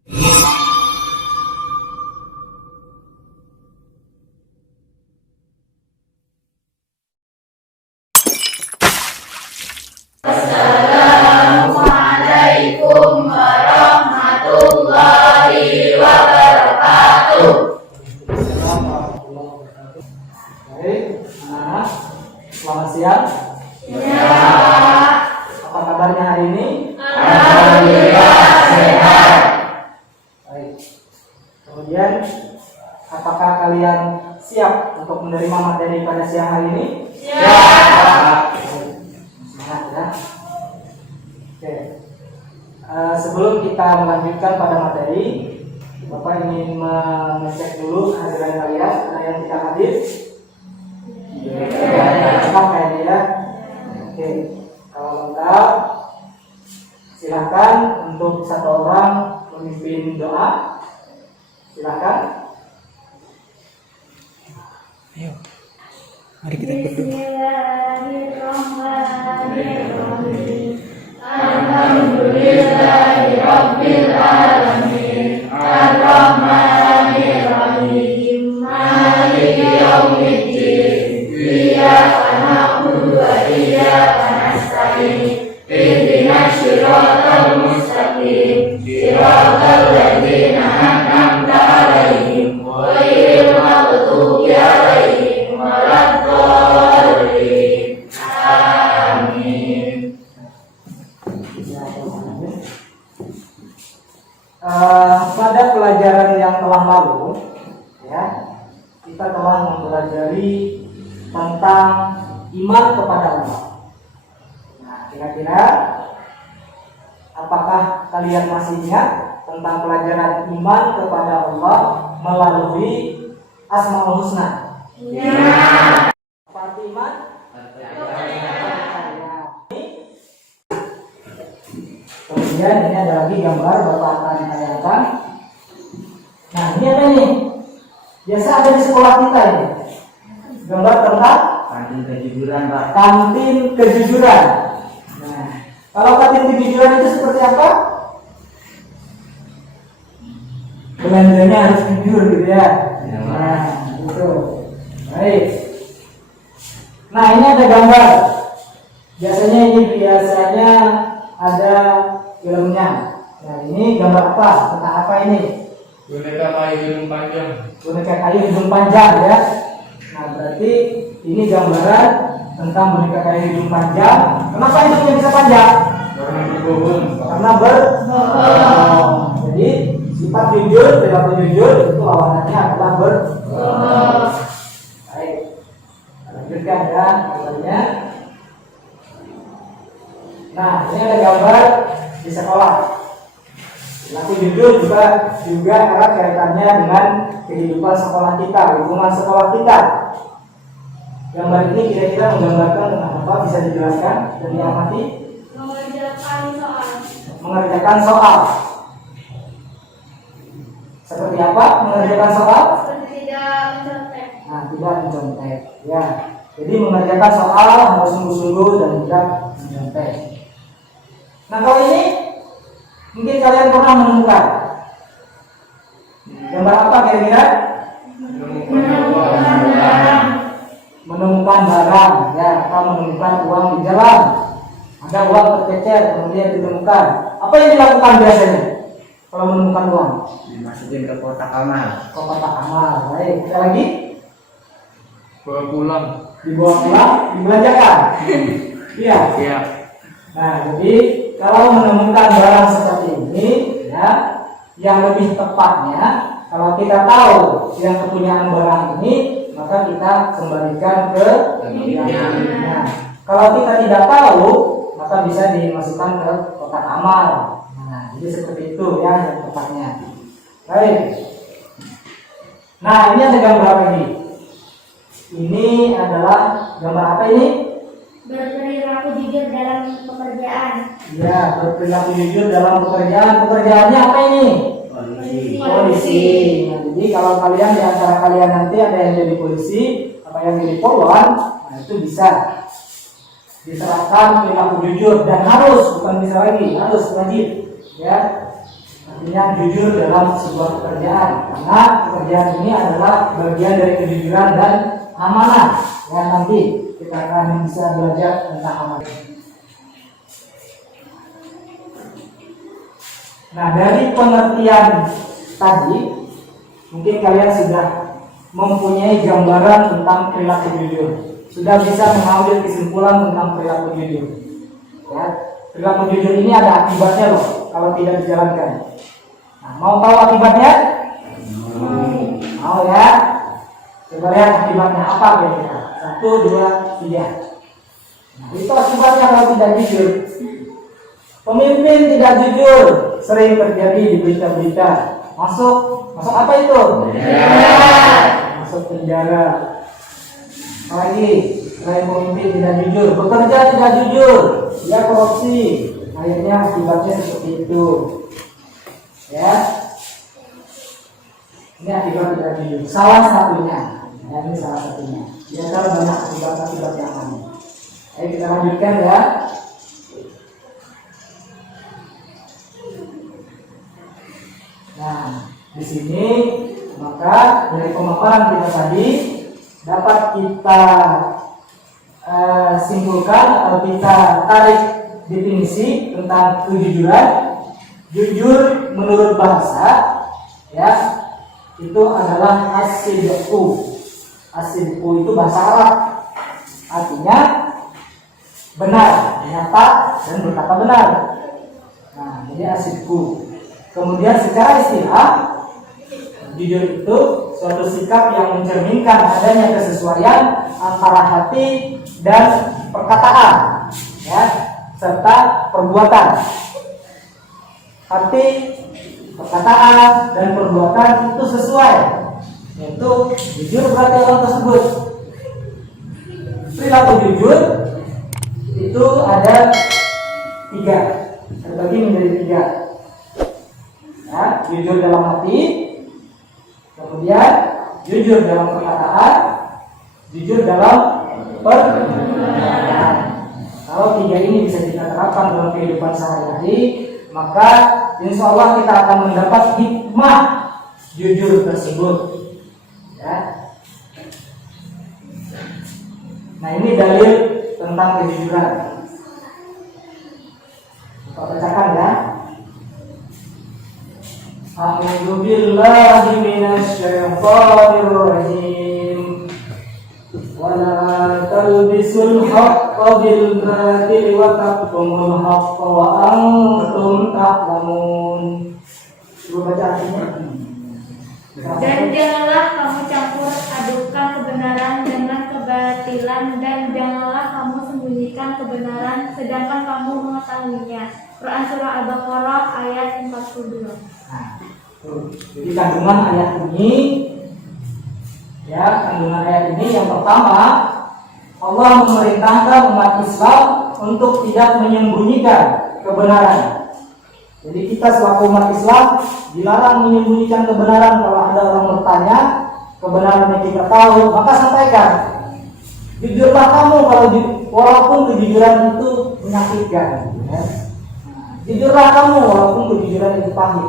Assalamualaikum warahmatullahi wabarakatuh. Baik, anak-anak, selamat siang. Ya. Apa kabarnya hari ini? Alhamdulillah sehat. Baik. Kemudian, apakah kalian siap untuk menerima materi pada siang hari ini? Siap. Sehat ya. Oke. Sebelum kita melanjutkan pada materi, Bapak ingin mengecek dulu kehadiran kalian. Ada yang tidak hadir? Lengkap kayaknya ya. Oke. Kalau lengkap, silakan untuk satu orang memimpin doa. Silakan. Ayo. Mari kita berdoa. Bismillahirrahmanirrahim. Alhamdulillahirabbil alamin. Arrahmanirrahim. Maliki yaumiddin. Iyyaka na'budu wa iyyaka nasta'in. Ihdinas siratal mustaqim. Siratal ladzina an'amta 'alaihim ghairil maghdubi 'alaihim waladdallin. Amin. Pada pelajaran yang telah lalu, ya, kita telah mempelajari tentang iman kepada Allah. Nah, kira-kira apakah kalian masih ingat tentang pelajaran iman kepada Allah melalui Asmaul Husna? Ya. Apa arti iman? Kemudian ini ada lagi gambar, Bapak akan tayangkan. Nah, ini apa nih? Biasa ada di sekolah kita ini. Gambar tentang Kantin kejujuran, Pak. kantin kejujuran. Nah, kalau kantin kejujuran itu seperti apa? Belanjanya harus jujur gitu ya. Nah, itu. Baik. Nah, ini ada gambar. Biasanya ada filmnya. Nah, ini gambar apa? Tentang apa ini? Boneka kayu hidung panjang. Boneka kayu hidung panjang ya. Nah, berarti ini gambaran tentang boneka kayu hidung panjang. Kenapa hidungnya bisa panjang? Karena berbohong. Karena berbohong. Jadi sifat jujur, perilaku jujur itu lawanannya adalah berbohong. Baik, lanjutkan ya gambarnya. Nah, ini ada gambar di sekolah. Perilaku jujur juga erat kaitannya dengan kehidupan sekolah kita, lingkungan sekolah kita. Gambar ini kira-kira menggambarkan tentang apa? Bisa dijelaskan dan diamati? Mengerjakan soal. Seperti apa mengerjakan soal? Nah, tidak mencontek. Ya, jadi mengerjakan soal harus sungguh-sungguh dan tidak mencontek. Nah, kalau ini mungkin kalian pernah menemukan gambar apa kira-kira? Menemukan barang, ya, atau menemukan uang di jalan. Ada uang tercecer, kemudian ditemukan. Apa yang dilakukan biasanya kalau menemukan uang? Dimasukin ke kotak amal. Ke kotak amal. Baik, kita lagi Bawa pulang. dibawa pulang, dibelanjakan. Iya. Iya. Nah, jadi kalau menemukan barang seperti ini, ya, yang lebih tepatnya, kalau kita tahu yang kepunyaan barang ini, maka kita kembalikan ke pemiliknya. Kalau kita tidak tahu, maka bisa dimasukkan ke kotak amal. Nah, jadi seperti itu ya yang tepatnya. Baik. Nah, ini ada gambar apa ini? Ini adalah gambar apa ini? Berperilaku jujur dalam pekerjaan. Ya, berperilaku jujur dalam pekerjaan. Pekerjaannya apa ini? Polisi. Nah, jadi kalau kalian di antara kalian nanti ada yang jadi polisi, apa yang jadi polwan, nah itu bisa diterapkan perilaku jujur dan harus, bukan bisa lagi, harus wajib, ya. Nah, artinya jujur dalam sebuah pekerjaan, karena pekerjaan ini adalah bagian dari kejujuran dan amanah. Ya, nanti kita akan bisa belajar tentang amanah. Nah, dari pengertian tadi mungkin kalian sudah mempunyai gambaran tentang perilaku jujur, sudah bisa mengambil kesimpulan tentang perilaku jujur. Ya, perilaku jujur ini ada akibatnya loh kalau tidak dijalankan. Nah, mau tahu akibatnya? Mau ya? Coba lihat akibatnya apa kira-kira. 1, 2, 3. Nah, itu akibatnya kalau tidak jujur. Pemimpin tidak jujur sering terjadi di berita-berita. Masuk apa itu? Masuk penjara. Lagi, selain pemimpin tidak jujur, bekerja tidak jujur, dia korupsi. Akhirnya akibatnya seperti itu. Ya, ini akibat tidak jujur. Salah satunya, ya, ini salah satunya. Biasanya banyak akibat-akibat yang lain. Ayo kita lanjutkan ya. Nah, di sini maka dari pemaparan kita tadi dapat kita simpulkan atau kita tarik definisi tentang kejujuran. Jujur menurut bahasa, ya, itu adalah as-sidqu. As-sidqu itu bahasa Arab, artinya benar, nyata dan berkata benar. Nah, jadi as-sidqu. Kemudian secara istilah, jujur itu suatu sikap yang mencerminkan adanya kesesuaian antara hati dan perkataan, ya, serta perbuatan. Hati, perkataan, dan perbuatan itu sesuai, yaitu jujur berarti orang tersebut. Perilaku jujur itu ada 3, terbagi menjadi 3. Ya, jujur dalam hati, kemudian jujur dalam perkataan, jujur dalam perbuatan. Kalau 3 ini bisa kita terapkan dalam kehidupan sehari-hari, maka insya Allah kita akan mendapat hikmah jujur tersebut. Ya. Nah, ini dalil tentang kejujuran. Kita bacakan ya. A'udzu billahi minasy syaithanir rajim. Wa la talbisul haqqa bil batili wa taqtumul haqqa wa antum ta'lamun. Coba baca artinya. Dan janganlah kamu campur adukan kebenaran dengan kebatilan, dan janganlah kamu sembunyikan kebenaran sedangkan kamu mengetahuinya. Quran surah Al-Baqarah ayat 42. Nah, jadi kandungan ayat ini, ya, kandungan ayat ini yang pertama, Allah memerintahkan umat Islam untuk tidak menyembunyikan kebenaran. Jadi kita selaku umat Islam dilarang menyembunyikan kebenaran. Kalau ada orang bertanya kebenaran yang kita tahu, maka sampaikan. Jujurlah kamu walaupun kejujuran itu menyakitkan. Ya. Jujurlah kamu walaupun kejujuran itu pahit.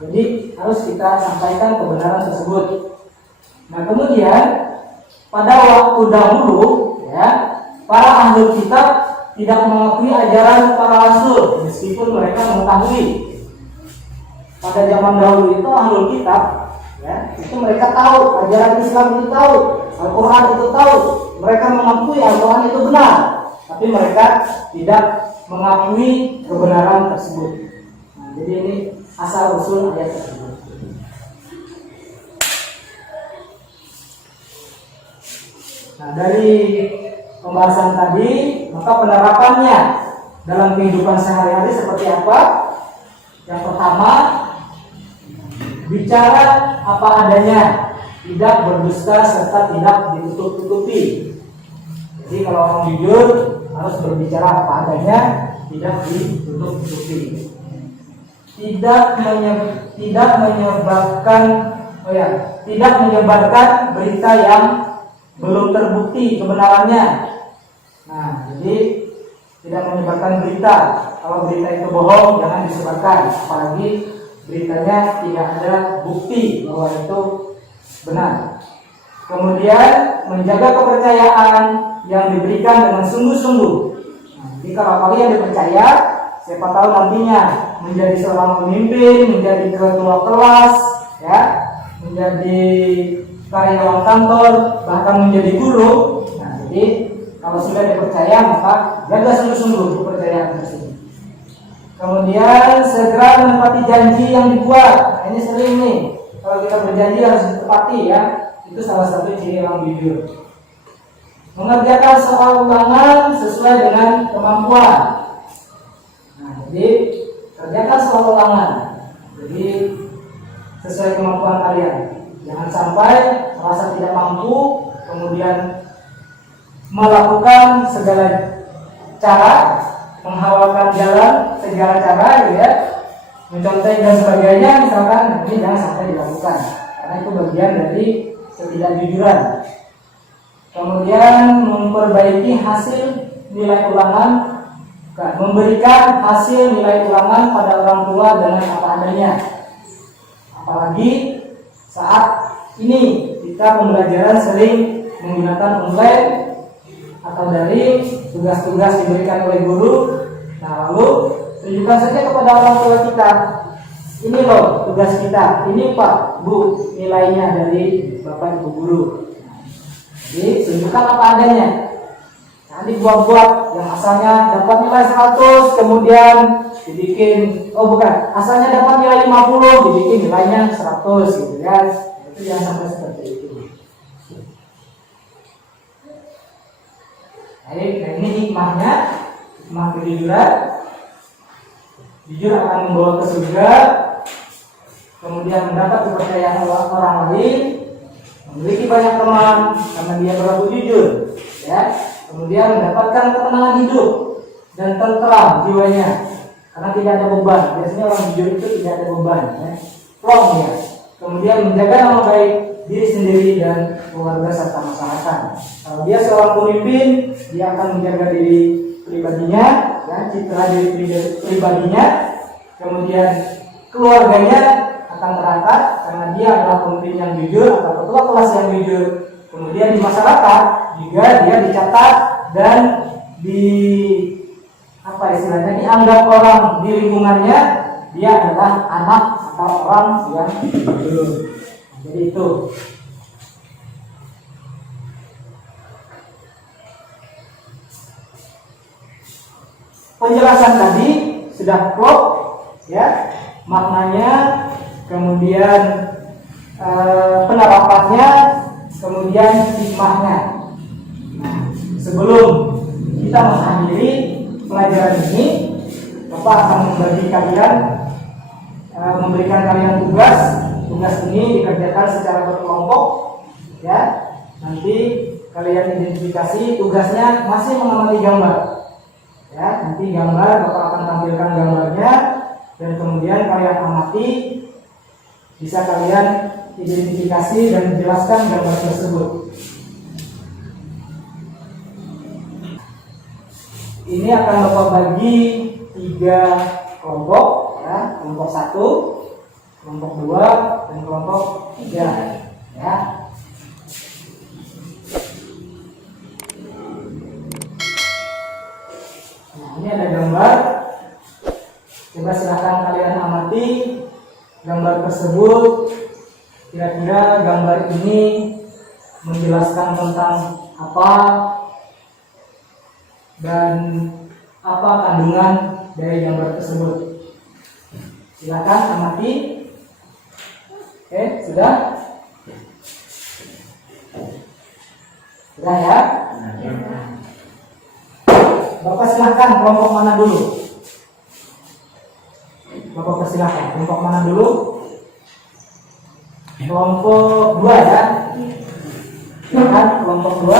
Jadi harus kita sampaikan kebenaran tersebut. Nah, kemudian pada waktu dahulu, ya, para ahli kitab tidak mengakui ajaran para rasul meskipun mereka mengetahui. Pada zaman dahulu itu ahli kitab, ya, itu mereka tahu ajaran Islam itu tahu, Al-Quran itu tahu, mereka mengakui Al-Quran itu benar, tapi mereka tidak mengakui kebenaran tersebut. Nah, jadi ini asal usul ayat tersebut. Nah, dari pembahasan tadi, maka penerapannya dalam kehidupan sehari-hari seperti apa? Yang pertama, bicara apa adanya, tidak berdusta serta tidak ditutup-tutupi. Jadi kalau orang jujur harus berbicara apa adanya, tidak ditutup-tutupi. Tidak menyebarkan berita yang belum terbukti kebenarannya. Nah, jadi tidak menyebarkan berita. Kalau berita itu bohong, jangan disebarkan. Apalagi beritanya tidak ada bukti bahwa itu benar. Kemudian menjaga kepercayaan yang diberikan dengan sungguh-sungguh. Nah, jadi kalau kalian dipercaya, siapa tahu nantinya menjadi seorang pemimpin, menjadi ketua kelas, ya, menjadi karyawan kantor, bahkan menjadi guru. Nah, jadi kalau sudah dipercaya maka jaga sungguh-sungguh kepercayaan tersebut. Kemudian segera menepati janji yang dibuat. Nah, ini sering nih, kalau kita berjanji harus ditepati ya. Itu salah satu ciri orang jujur. Mengerjakan soal ulangan sesuai dengan kemampuan. Nah, jadi kerjakan soal ulangan. Jadi sesuai kemampuan kalian. Jangan sampai merasa tidak mampu, kemudian melakukan segala cara, menghafalkan jalan segala cara, gitu ya, mencontoh dan sebagainya, misalkan ini jangan sampai dilakukan, karena itu bagian dari ketidakjujuran. Kemudian memperbaiki hasil nilai ulangan, memberikan hasil nilai ulangan pada orang tua dengan apa adanya. Apalagi saat ini kita pembelajaran sering menggunakan online atau dari tugas-tugas diberikan oleh guru. Nah, lalu tunjukkan saja kepada orang tua kita, ini loh tugas kita, ini Pak, Bu, nilainya dari Bapak Ibu guru. Jadi tunjukkan apa adanya. Nanti buat-buat yang asalnya dapat nilai 100, kemudian dibikin, asalnya dapat nilai 50, dibikin nilainya 100, gitu kan. Itu jangan sampai seperti itu. Baik, nah ini hikmahnya, hikmah kejujuran. Jujur akan membawa ke surga, kemudian mendapat kepercayaan orang lain, memiliki banyak teman karena dia berlaku jujur, ya. Kemudian mendapatkan ketenangan hidup dan tentram jiwanya karena tidak ada beban. Biasanya orang jujur itu tidak ada beban, ya. Plong ya. Kemudian menjaga nama baik diri sendiri dan keluarga serta masyarakat. Kalau dia seorang pemimpin, dia akan menjaga diri pribadinya, ya, citra diri pribadinya, kemudian keluarganya akan terangkat karena dia adalah pemimpin yang jujur atau ketua kelas yang jujur. Kemudian di masyarakat juga dia dicatat dan dianggap orang di lingkungannya dia adalah anak atau orang yang jujur. Jadi itu. Penjelasan tadi sudah klop, ya, maknanya, kemudian penerapannya, kemudian hikmahnya. Nah, sebelum kita mengakhiri pelajaran ini, Bapak akan memberikan kalian tugas. Tugas ini dikerjakan secara berkelompok, ya. Nanti kalian identifikasi tugasnya masih mengamati gambar. Ya, nanti gambar Bapak akan tampilkan gambarnya dan kemudian kalian amati, bisa kalian identifikasi dan jelaskan gambar tersebut. Ini akan Bapak bagi 3 kelompok, ya, kelompok 1, kelompok 2, dan kelompok 3, ya. Ini ada gambar. Coba silahkan kalian amati gambar tersebut. Kira-kira gambar ini menjelaskan tentang apa dan apa kandungan dari gambar tersebut. Silakan amati. Oke, sudah? Sudah ya? Bapak silahkan kelompok mana dulu? Bapak persilahkan kelompok mana dulu? Kelompok 2 ya? Silahkan kelompok 2.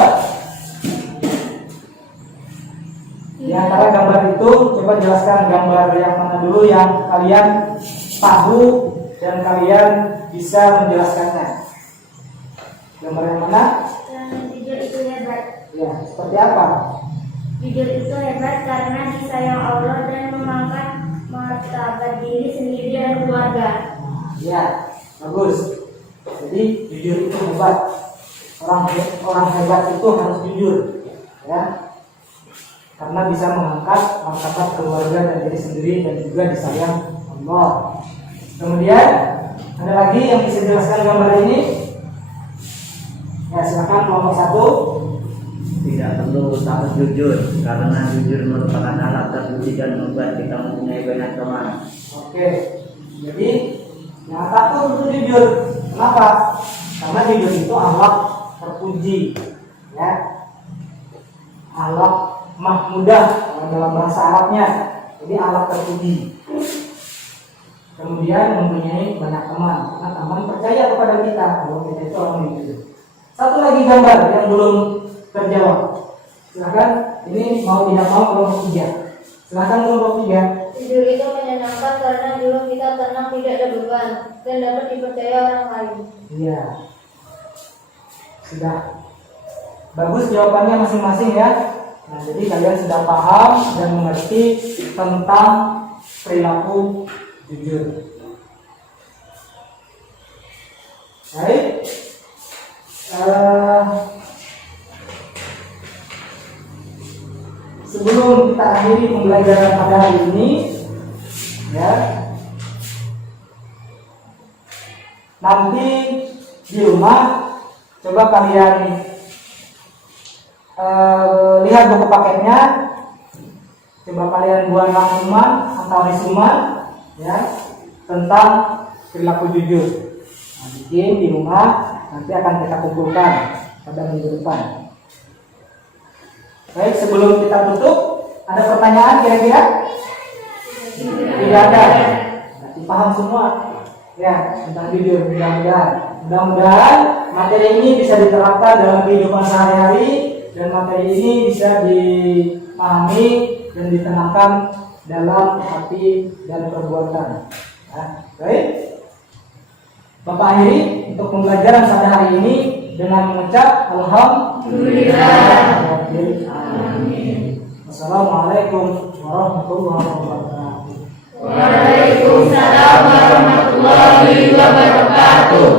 Di antara gambar itu coba jelaskan gambar yang mana dulu yang kalian tahu dan kalian bisa menjelaskannya. Gambar yang mana? Yang jujur itu hebat. Ya, seperti apa? Jujur itu hebat karena disayang Allah dan mengangkat martabat diri sendiri dan keluarga. Ya, bagus. Jadi jujur itu hebat. Orang hebat itu harus jujur, ya. Karena bisa mengangkat martabat keluarga dan diri sendiri dan juga disayang Allah. Kemudian ada lagi yang bisa dijelaskan gambar ini? Ya, silakan kelompok 1. Tidak perlu takut jujur, karena jujur merupakan alat terpuji dan membuat kita mempunyai banyak teman. Oke, jadi jangan takut untuk jujur. Kenapa? Karena jujur itu alat terpuji, ya, alat mahmudah dalam bahasa Arabnya. Jadi alat terpuji. Kemudian mempunyai banyak teman, karena teman percaya kepada kita kalau kita itu orang yang jujur. Satu lagi gambar yang belum terjawab. Silakan, ini mau tidak mau kelompok 3. Silakan kelompok 3. Jujur itu menyenangkan karena dulu kita tenang, tidak ada beban, dan dapat dipercaya orang lain. Iya. Sudah bagus jawabannya masing-masing ya. Nah, jadi kalian sudah paham dan mengerti tentang perilaku jujur. Baik. Sebelum kita akhiri pembelajaran pada hari ini, ya, nanti di rumah coba kalian lihat buku paketnya, coba kalian buat rangkuman atau resumen, ya, tentang perilaku jujur. Nah, bikin di rumah, nanti akan kita kumpulkan pada minggu depan. Baik, sebelum kita tutup, ada pertanyaan kira-kira? Tidak ada. Berarti paham semua ya tentang jujur. Mudah-mudahan materi ini bisa diterapkan dalam kehidupan sehari-hari dan materi ini bisa dipahami dan ditenangkan dalam hati dan perbuatan. Ya, baik. Bapak akhiri untuk pembelajaran pada hari ini dengan mengucap Alhamdulillah. Amin. Wassalamualaikum warahmatullahi wabarakatuh. Waalaikumsalam warahmatullahi wabarakatuh.